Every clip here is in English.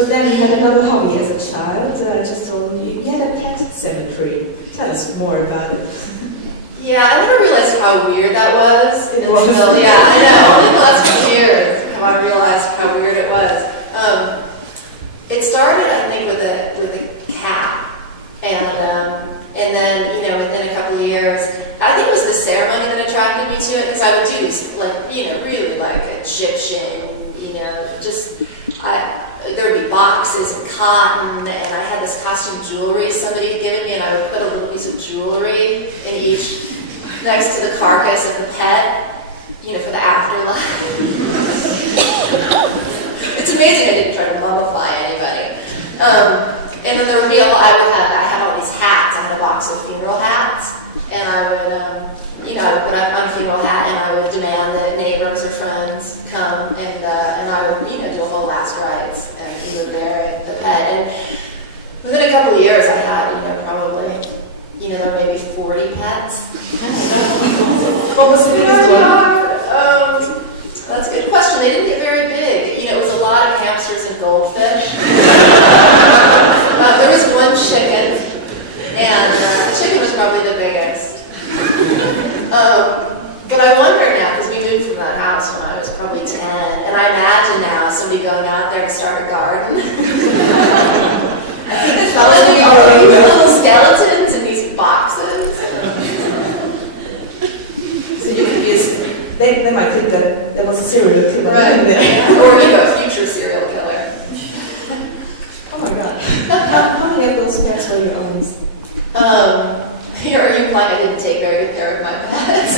But then you had another hobby as a child. I just told you had a pet cemetery. Tell us more about it. Yeah, I never realized how weird that was. It was. Yeah, I know. Only the last few years have I realized how weird it was. It started, I think, with a cat, and then within a couple of years, I think it was the ceremony that attracted me to it, because I would do really like Egyptian, there would be boxes and cotton, and I had this costume jewelry somebody had given me, and I would put a little piece of jewelry in each, next to the carcass of the pet, for the afterlife. It's amazing I didn't try to mummify anybody. And then there would be I had all these hats. I had a box of funeral hats, and I would put up on a funeral hat, and I would demand that neighbors or friends come, and I would, do a whole last rites, and he would bury the pet. And within a couple of years, I had, probably, there were maybe 40 pets. What was the biggest one? That's a good question. They didn't get very big. It was a lot of hamsters and goldfish. There was one chicken, and the chicken was probably the biggest. But I wonder now, because we moved from that house when I was probably 10, and I imagine now somebody going out there to start a garden. These little skeletons in these boxes. So you could use, they might think that was a serial killer. Right. Or a future serial killer. Oh my God. How many of those pets were your own? Are you implying I didn't take very good care of my pets?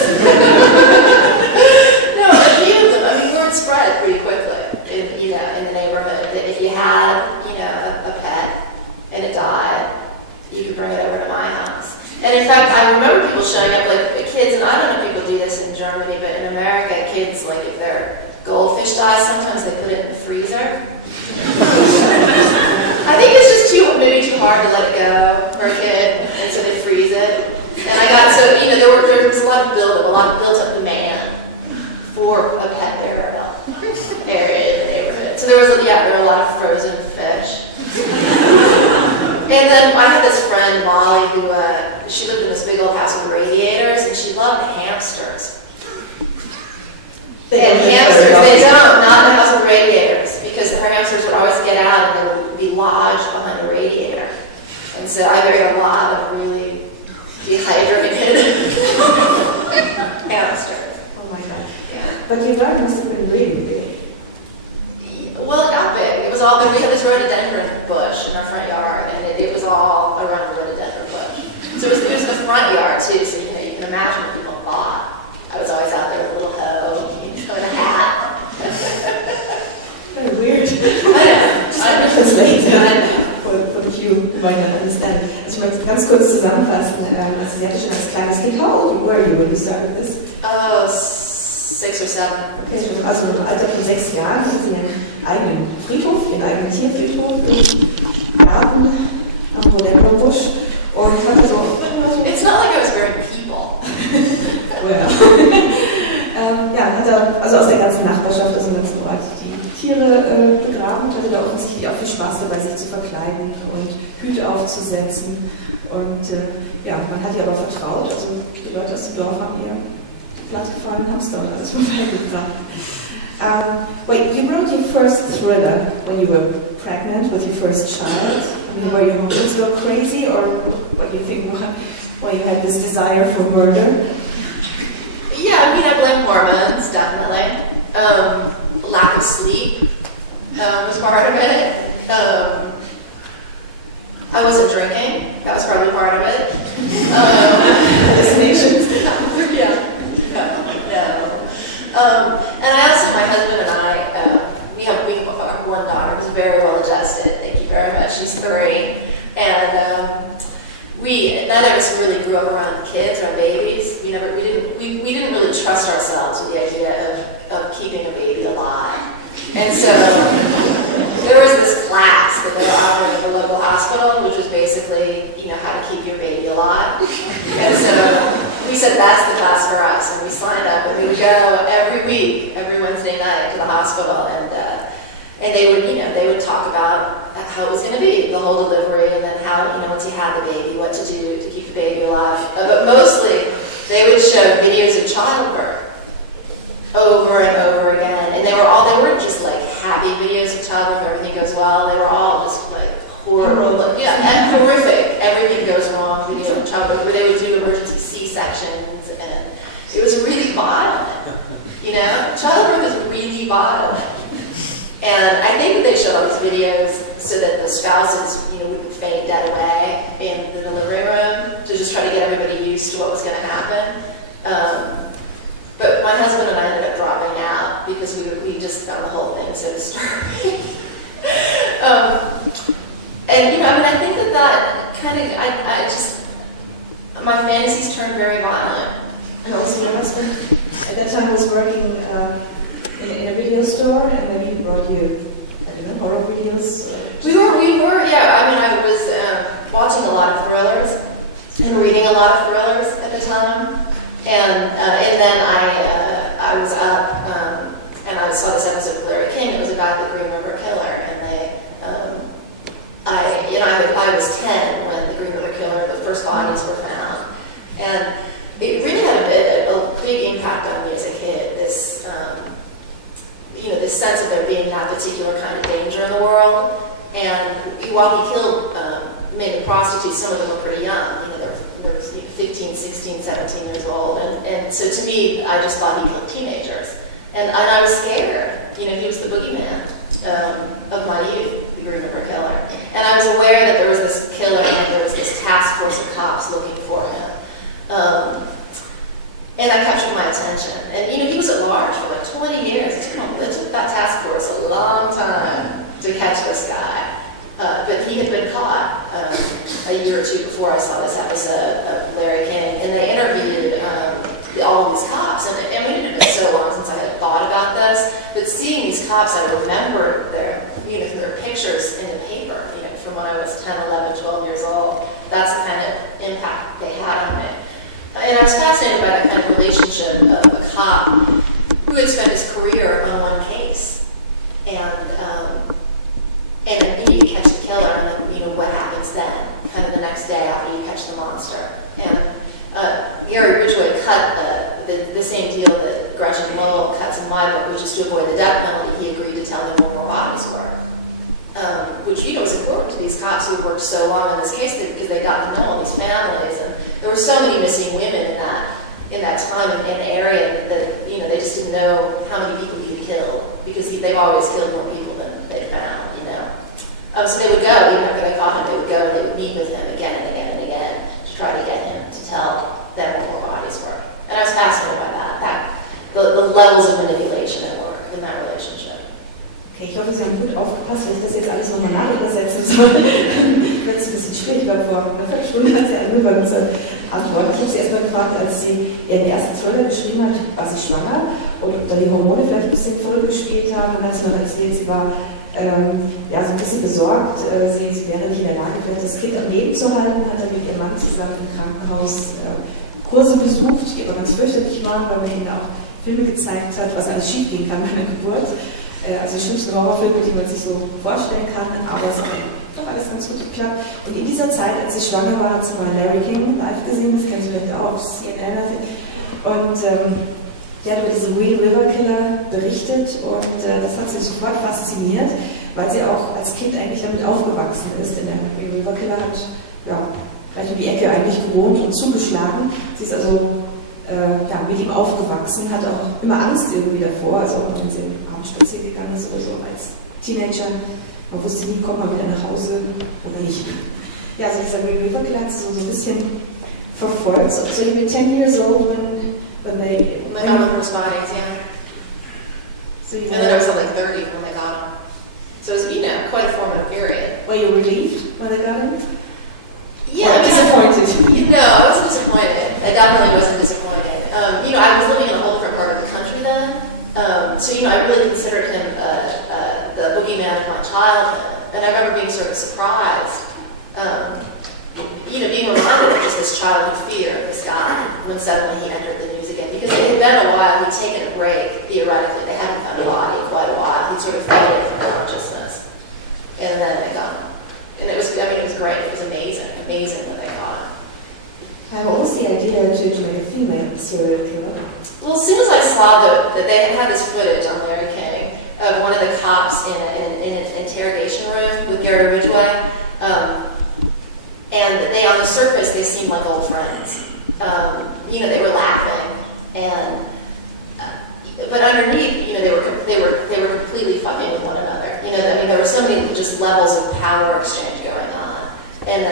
No, a few of them. I mean, word spread pretty quickly in the neighborhood that if you had, a pet and it died, you could bring it over to my house. And in fact, I remember people showing up, like kids, and I don't know if people do this in Germany, but in America, kids, like if their goldfish dies, sometimes they put it in the freezer. I think it's just maybe too hard to let it go for a kid, and so they freeze it. And I got there was a lot of built up demand for a pet burial area in the neighborhood. So there were a lot of frozen fish. And then I had this friend Molly who she lived in this big old house with radiators, and she loved hamsters. Not in the house with radiators, because her hamsters would always get out and they would be lodged behind the radiator. And so I buried a lot of really dehydrated hamsters. Oh my God. Yeah. But your garden must have been really big. Well, it got big. It was all big. We had this rhododendron bush in our front yard, and it was all around the rhododendron bush. So it was the front yard too, so you can imagine what people thought. I was always out there with a little hoe, and a hat. Very weird. I know. Für die few who might not understand. Also ich möchte ganz kurz zusammenfassen. Also Sie hatte schon als kleines Kind, how old were you when you started this? 6 or 7. Okay, also im Alter von 6 Jahren hatten Sie einen eigenen Friedhof, einen eigenen Tierfriedhof im Garten am Rhododendronbusch und hatte so... It's not like I was burying people. Hat aus der ganzen Nachbarschaft, aus dem ganzen Ort, die Tiere begraben und hatte da offensichtlich auch viel Spaß dabei, sich zu verkleiden und Hüte aufzusetzen. Und man hat ihr aber vertraut, also die Leute aus dem Dorf haben ihr plattgefahren, haben es dort alles vorbeigebracht. Wait, you wrote your first thriller when you were pregnant with your first child. I mean, were your hormones go crazy, or what do you think? Why you had this desire for murder? Yeah, I mean, I blame hormones, definitely. Lack of sleep was part of it. I wasn't drinking. That was probably part of it. Hallucinations. Yeah. And I also, my husband and I, we have one daughter who's very well adjusted. Thank you very much. She's 3. And none of us really grew up around kids or babies. We didn't really trust ourselves with the idea of keeping a baby alive. And so there was this class that they were offering at the local hospital, which was basically, how to keep your baby alive. And so we said that's the class for us, and we signed up, and we would go every week, every Wednesday night to the hospital, and And they would talk about how it was going to be, the whole delivery, and then how, once he had the baby, what to do to keep the baby alive. But mostly, they would show videos of childbirth over and over again. And they weren't just like happy videos of childbirth, everything goes well. They were all just like horrible, and horrific. Everything goes wrong video of childbirth, where they would do emergency C-sections, and it was really violent. Childbirth is really violent. And I think that they showed all these videos so that the spouses, wouldn't fade dead away in the delivery room to just try to get everybody used to what was going to happen. But my husband and I ended up dropping out because we just found the whole thing so disturbing. I think that kind of, my fantasies turned very violent. And also my husband at that time was working in a video store, and then he brought you, horror videos? We were, yeah. I was watching a lot of thrillers and reading a lot of thrillers at the time. And then I was up and I saw this episode of Larry King. It was about the Green River Killer, and I was 10 when the Green River Killer, the first bodies were found, and it really had a big impact on me as a kid. This sense of there being that particular kind of danger in the world. And while he killed many prostitutes, some of them were pretty young. They were 15, 16, 17 years old. And so to me, I just thought he killed teenagers. And I was scared. He was the boogeyman of my youth, the Green River Killer. And I was aware that there was this killer and there was this task force of cops looking for him. And that captured my attention. And he was at large for like 20 years. It took that task force a long time to catch this guy. But he had been caught a year or two before I saw this episode of Larry King. And they interviewed all of these cops. And it had been so long since I had thought about this. But seeing these cops, I remembered their pictures in the paper, from when I was 10, 11, 12 years old. That's the kind of impact they had on me. And I was fascinated by that kind of relationship of a cop who had spent his career on one case. And then you catch the killer, and then, what happens then? Kind of the next day after you catch the monster. And Gary Ridgway cut the same deal that Gretchen Lowell cuts in my book, which is to avoid the death penalty. He agreed to tell them where more bodies were. Which, was important to these cops who had worked so long on this case because they got to know all these families. And there were so many missing women in that time in the area that, they just didn't know how many people he had killed because they've always killed more people than they found, So they would go, even after they caught him, they would go and they would meet with him again and again and again to try to get him to tell them where more bodies were. And I was fascinated by that the levels of manipulation at work in that relationship. Okay, ich hoffe, Sie haben gut aufgepasst, wenn ich das jetzt alles nochmal nachübersetzen soll. Wird es ein bisschen schwierig, weil vor einer Viertelstunde hat sie angefangen zu antworten. Ich habe sie erstmal gefragt, als sie ihren ersten Thriller geschrieben hat, war sie schwanger und da die Hormone vielleicht ein bisschen voll gespielt haben. Und dann hat sie noch erzählt, sie war so ein bisschen besorgt. Sie wäre nicht in der Lage, vielleicht das Kind am Leben zu halten, hat dann mit ihrem Mann zusammen im Krankenhaus Kurse besucht, die aber ganz fürchterlich waren, weil man ihnen auch Filme gezeigt hat, was alles schiefgehen kann bei einer Geburt. Also die schlimmsten Horrorfilme, die man sich so vorstellen kann, aber es hat doch alles ganz gut geklappt. Und in dieser Zeit, als sie schwanger war, hat sie mal Larry King live gesehen, das kennen Sie vielleicht auch auf CNN. Und der hat über diesen Green River Killer berichtet und das hat sie sofort fasziniert, weil sie auch als Kind eigentlich damit aufgewachsen ist. Denn der Green River Killer hat gleich um die Ecke eigentlich gewohnt und zugeschlagen. Sie ist also mit ihm aufgewachsen, hat auch immer Angst irgendwie davor, also auch wenn sie abends spazieren gegangen ist oder so als Teenager. Man wusste nie, kommt man wieder nach Hause oder nicht. Ja, also dieser Green River Killer hat so ein bisschen verfolgt. So you were 10 years old when they... When they got the first bodies, yeah. So you and then I was like 30 when they got him. So it was, quite a formative period. Were you relieved when they got him? Yeah, disappointed. No, I wasn't disappointed. I definitely wasn't disappointed. I was living in a whole different part of the country then. So I really considered him the boogeyman of my childhood. And I remember being sort of surprised, being reminded of just this childhood fear of this guy when suddenly he entered the news again. Because it had been a while, he'd taken a break, theoretically. They hadn't found a body in quite a while. He'd sort of faded from consciousness. and then they got him. And it was, I mean, it was great. It was amazing that they got him. What was the idea to make a female serial killer? Well, as soon as I saw that they had this footage on Larry King of one of the cops in an interrogation room with Gary Ridgway, and they, on the surface, they seemed like old friends. They were laughing, and but underneath, they were completely fucking with one another. There were so many just levels of power exchange going on, and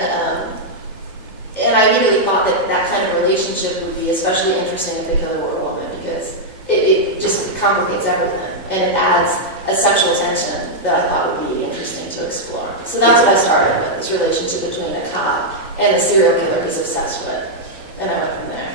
I immediately thought that kind of relationship would be especially interesting if they killed a woman, because it just complicates everything, and it adds a sexual tension that I thought would be interesting to explore. So that's what I started with, this relationship between a cop and a serial killer he's obsessed with, and I went from there.